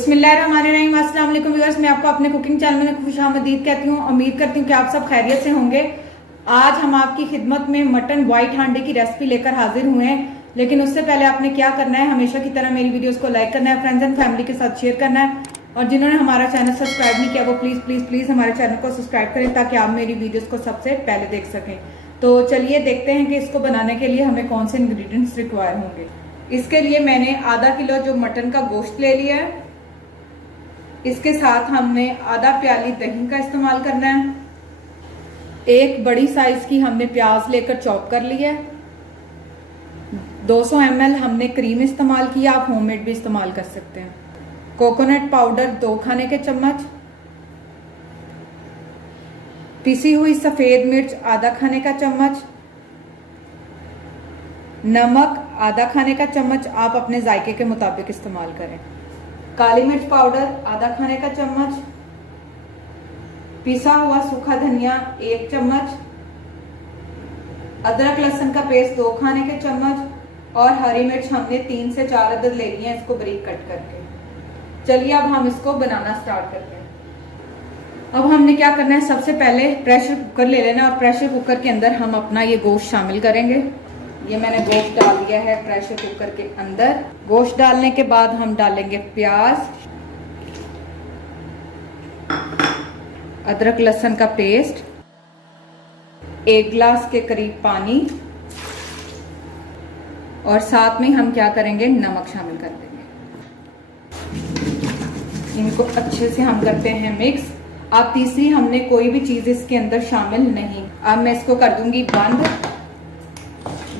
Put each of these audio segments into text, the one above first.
बिस्मिल्लाहिर्रहमानिर्रहीम। अस्सलाम वालेकुम व्यूअर्स, मैं आपको अपने कुकिंग चैनल में खुशामदीद कहती हूँ। उम्मीद करती हूँ कि आप सब खैरियत से होंगे। आज हम आपकी खिदमत में मटन व्हाइट हांडी की रेसिपी लेकर हाजिर हुए हैं, लेकिन उससे पहले आपने क्या करना है, हमेशा की तरह मेरी वीडियोस को लाइक करना है, फ्रेंड्स एंड फैमिली के साथ शेयर करना है, और जिन्होंने हमारा चैनल सब्सक्राइब नहीं किया वो प्लीज प्लीज प्लीज हमारे चैनल को सब्सक्राइब करें ताकि आप मेरी वीडियोस को सबसे पहले देख सकें। तो चलिए देखते हैं कि इसको बनाने के लिए हमें कौन से इंग्रेडिएंट्स रिक्वायर होंगे। इसके लिए मैंने आधा किलो जो मटन का गोश्त ले लिया है। इसके साथ हमने आधा प्याली दही का इस्तेमाल करना है। एक बड़ी साइज की हमने प्याज लेकर चॉप कर लिया है। 200 ml हमने क्रीम इस्तेमाल किया, आप होममेड भी इस्तेमाल कर सकते हैं। कोकोनट पाउडर 2 खाने के चम्मच, पिसी हुई सफेद मिर्च आधा खाने का चम्मच, नमक आधा खाने का चम्मच, आप अपने जायके के मुताबिक इस्तेमाल करें। काली मिर्च पाउडर आधा खाने का चम्मच, पिसा हुआ सूखा धनिया 1 चम्मच, अदरक लहसुन का पेस्ट 2 खाने के चम्मच, और हरी मिर्च हमने 3 से 4 अदद ले ली है, इसको बारीक कट करके। चलिए अब हम इसको बनाना स्टार्ट करते हैं। अब हमने क्या करना है, सबसे पहले प्रेशर कुकर ले लेना, और प्रेशर कुकर के अंदर हम अपना ये गोश्त शामिल करेंगे। ये मैंने गोश्त डाल दिया है प्रेशर कुकर के अंदर। गोश्त डालने के बाद हम डालेंगे प्याज, अदरक लहसुन का पेस्ट, 1 गिलास के करीब पानी, और साथ में हम क्या करेंगे, नमक शामिल कर देंगे। इनको अच्छे से हम करते हैं मिक्स। अब तीसरी हमने कोई भी चीज इसके अंदर शामिल नहीं। अब मैं इसको कर दूंगी बंद।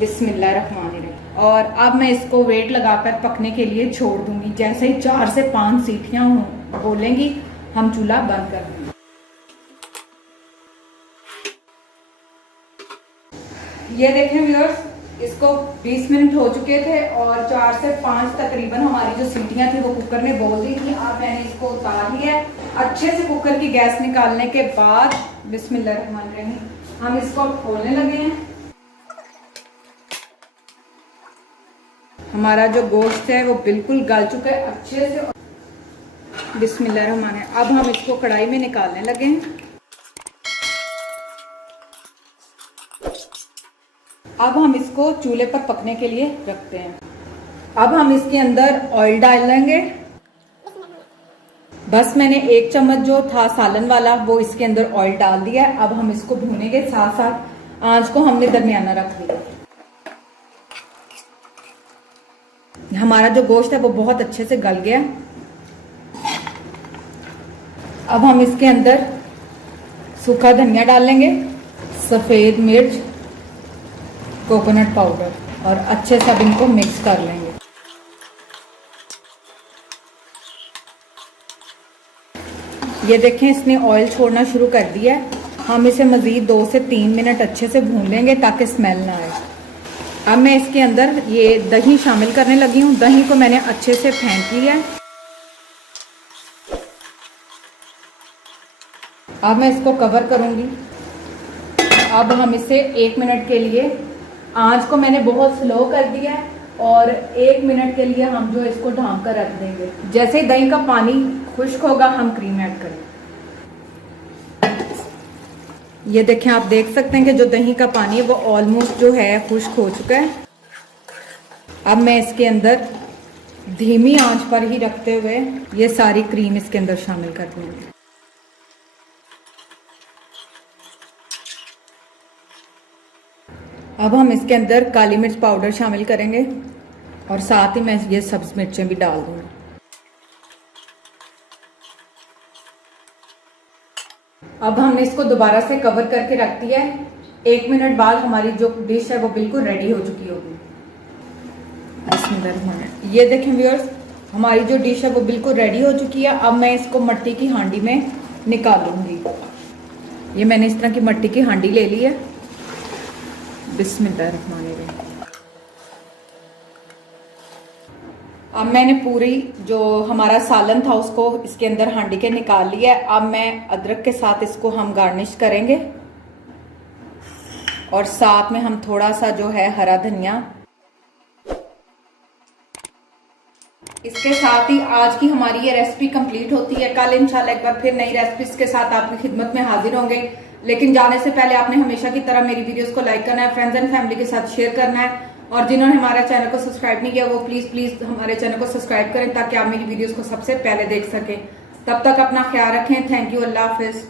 बिस्मिल्लाहिर्रहमानिर्रहीम। और अब मैं इसको वेट लगाकर पकने के लिए छोड़ दूंगी। जैसे ही 4 से 5 सीटियां बोलेंगी हम चूल्हा बंद कर देंगे। ये देखें व्यूअर्स, इसको 20 मिनट हो चुके थे और 4 से 5 तकरीबन हमारी जो सीटियां थी वो कुकर ने बोल दी थी। अब मैंने इसको उतार लिया है। अच्छे से कुकर की गैस निकालने के बाद बिस्मिल्लाहिर्रहमानिर्रहीम हम इसको खोलने लगे हैं। हमारा जो गोश्त है वो बिल्कुल गल चुका है अच्छे से। बिस्मिल्लाहिर्रहमानिर्रहीम। अब हम इसको कढ़ाई में निकालने लगे हैं। अब हम इसको चूल्हे पर पकने के लिए रखते हैं। अब हम इसके अंदर ऑयल डाल लेंगे। बस मैंने 1 चम्मच जो था सालन वाला वो इसके अंदर ऑयल डाल दिया है। अब हम इसको भूनेंगे, साथ साथ आंच को हमने दरमियाना रख दिया। हमारा जो गोश्त है वो बहुत अच्छे से गल गया। अब हम इसके अंदर सूखा धनिया डालेंगे, सफेद मिर्च, कोकोनट पाउडर, और अच्छे से अब इनको मिक्स कर लेंगे। ये देखें, इसने ऑयल छोड़ना शुरू कर दिया है। हम इसे मजीद 2 से 3 मिनट अच्छे से भून लेंगे ताकि स्मेल ना आए। अब मैं इसके अंदर ये दही शामिल करने लगी हूँ। दही को मैंने अच्छे से फेंट लिया है। अब मैं इसको कवर करूंगी। अब हम इसे 1 मिनट के लिए, आंच को मैंने बहुत स्लो कर दिया है, और 1 मिनट के लिए हम जो इसको ढांक कर रख देंगे। जैसे ही दही का पानी खुश्क होगा हम क्रीम ऐड करेंगे। ये देखें, आप देख सकते हैं कि जो दही का पानी है वो ऑलमोस्ट जो है खुश्क हो चुका है। अब मैं इसके अंदर धीमी आंच पर ही रखते हुए ये सारी क्रीम इसके अंदर शामिल कर दूंगी। अब हम इसके अंदर काली मिर्च पाउडर शामिल करेंगे, और साथ ही मैं ये सब्ज मिर्चें भी डाल दूंगी। अब हमने इसको दोबारा से कवर करके रख दिया है। 1 मिनट बाद हमारी जो डिश है वो बिल्कुल रेडी हो चुकी होगी। ये देखें व्यूअर्स, हमारी जो डिश है वो बिल्कुल रेडी हो चुकी है। अब मैं इसको मट्टी की हांडी में निकालूंगी। ये मैंने इस तरह की मट्टी की हांडी ले ली है। बिस्मिल्लाहिर्रहमानिर्रहीम। अब मैंने पूरी जो हमारा सालन था उसको इसके अंदर हांडी के निकाल लिया है। अब मैं अदरक के साथ इसको हम गार्निश करेंगे, और साथ में हम थोड़ा सा जो है हरा धनिया इसके साथ ही आज की हमारी ये रेसिपी कंप्लीट होती है। कल इंशाल्लाह एक बार फिर नई रेसिपीज के साथ आपकी खिदमत में हाजिर होंगे। लेकिन जाने से पहले आपने हमेशा की तरह मेरी वीडियोस को लाइक करना है, फ्रेंड्स एंड फैमिली के साथ शेयर करना है, और जिन्होंने हमारे चैनल को सब्सक्राइब नहीं किया वो प्लीज हमारे चैनल को सब्सक्राइब करें ताकि आप मेरी वीडियोस को सबसे पहले देख सकें। तब तक अपना ख्याल रखें। Thank you. Allah Hafiz.